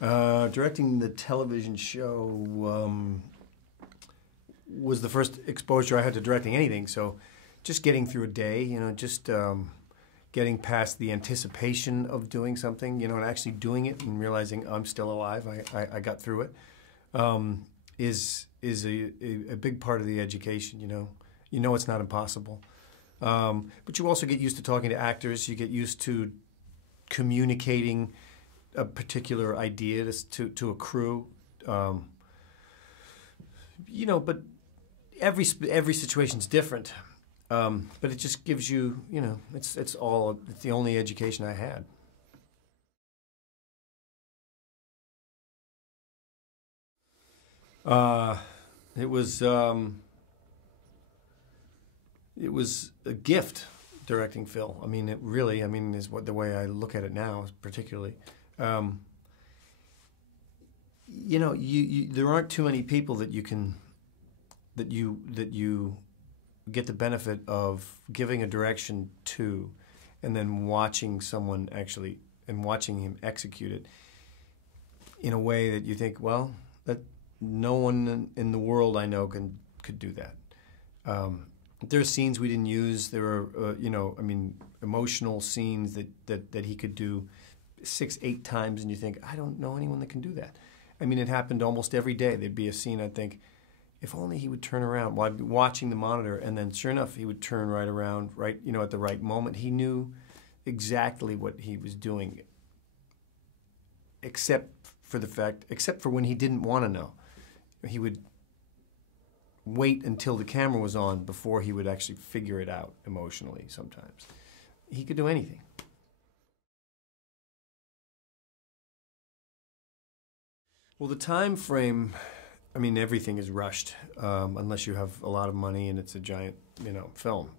Directing the television show was the first exposure I had to directing anything. So, just getting through a day, just getting past the anticipation of doing something, and actually doing it and realizing I'm still alive. I got through it. Is a big part of the education. You know it's not impossible, but you also get used to talking to actors. You get used to communicating a particular idea to a crew. But every situation's different. But it just gives you, it's the only education I had. It was a gift directing Phil. It really, is the way I look at it now, particularly. There aren't too many people that you get the benefit of giving a direction to, and then watching someone watching him execute it in a way that you think, well, that no one in the world I know could do that. There are scenes we didn't use. There are, emotional scenes that he could do 6, 8 times, and you think, I don't know anyone that can do that. It happened almost every day. There'd be a scene, I'd think, if only he would turn around. Well, I'd be watching the monitor, and then sure enough, he would turn right around, at the right moment. He knew exactly what he was doing, except for when he didn't want to know. He would wait until the camera was on before he would actually figure it out emotionally sometimes. He could do anything. Well, the time frame, everything is rushed, unless you have a lot of money and it's a giant, film.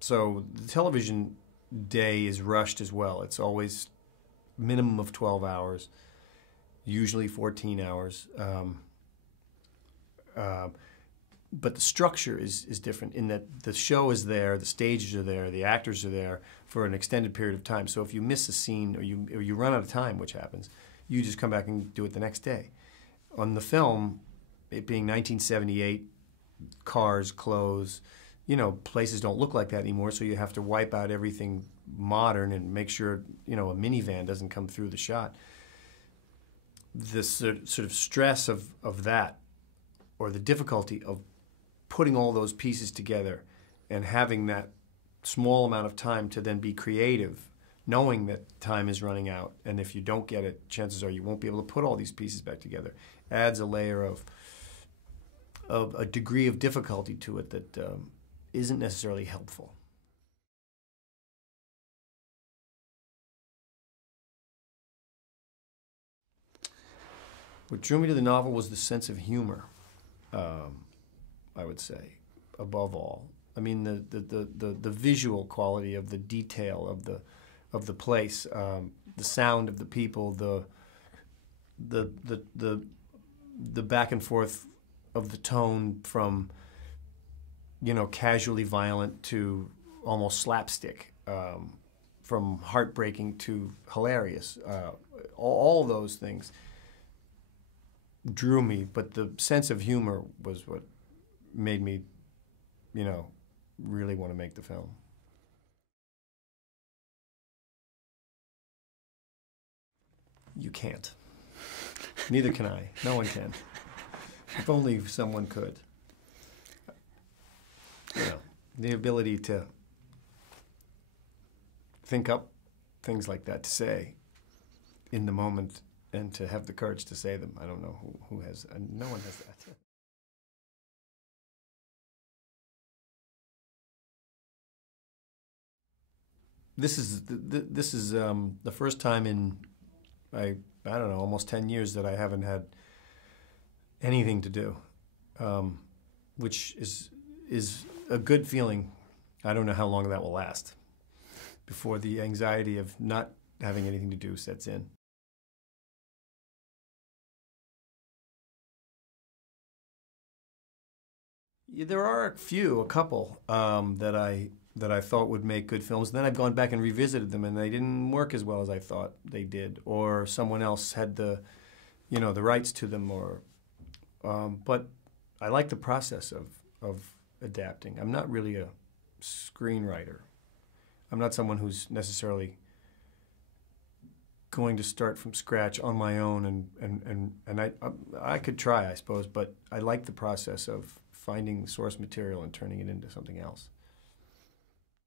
So the television day is rushed as well. It's always minimum of 12 hours, usually 14 hours. But the structure is different in that the show is there, the stages are there, the actors are there for an extended period of time. So if you miss a scene or you run out of time, which happens, you just come back and do it the next day. On the film, it being 1978, cars, clothes, places don't look like that anymore, so you have to wipe out everything modern and make sure, a minivan doesn't come through the shot. The sort of stress of that, or the difficulty of putting all those pieces together and having that small amount of time to then be creative, knowing that time is running out, and if you don't get it, chances are you won't be able to put all these pieces back together, adds a layer of a degree of difficulty to it that isn't necessarily helpful. What drew me to the novel was the sense of humor, I would say, above all. The visual quality of the detail of the place, the sound of the people, the back and forth of the tone from casually violent to almost slapstick, from heartbreaking to hilarious. All of those things drew me, but the sense of humor was what made me, really want to make the film. You can't. Neither can I. No one can. If only someone could. The ability to think up things like that to say in the moment and to have the courage to say them. I don't know who has, no one has that. This is the first time in I don't know, almost 10 years that I haven't had anything to do, which is a good feeling. I don't know how long that will last before the anxiety of not having anything to do sets in. Yeah, there are a couple that I that I thought would make good films. Then I've gone back and revisited them, and they didn't work as well as I thought they did, or someone else had the rights to them, but I like the process of adapting. I'm not really a screenwriter. I'm not someone who's necessarily going to start from scratch on my own, and I could try, I suppose, but I like the process of finding the source material and turning it into something else.